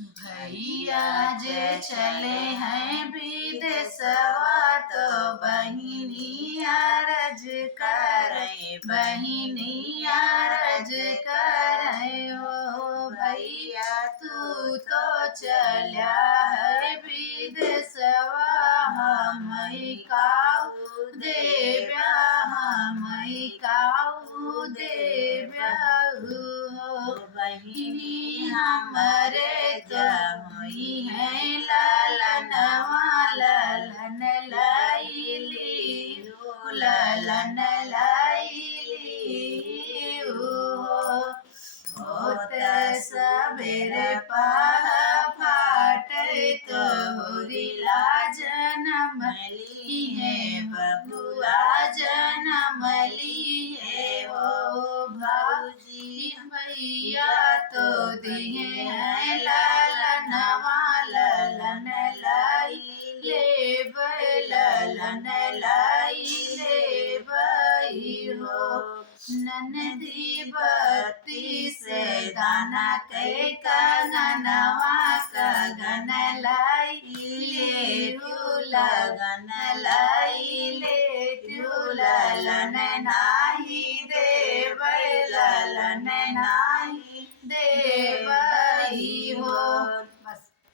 भैया जे चले हैं विदेशवा तो बहिनी अरज करे, बहिनी अरज करे हो भैया तू तो चला है विदेशवा हमई काऊ देव्या हमई काऊ देव्या हो बहिनी हमरे जमुई है ललनवा ललन लैली ललन लैली होत सबेरे पह फाटे तोहरीला जनम ली है बबुआ जनम ली है ओ भाऊजी भैया तो दिए हैं ललनवा ललन लाई ले ललन लाई ले बई हो ननदी बत्ती से दाना के कंगनवा कगन लाई ले लगन लाई ले ललन नाही देव ललन ना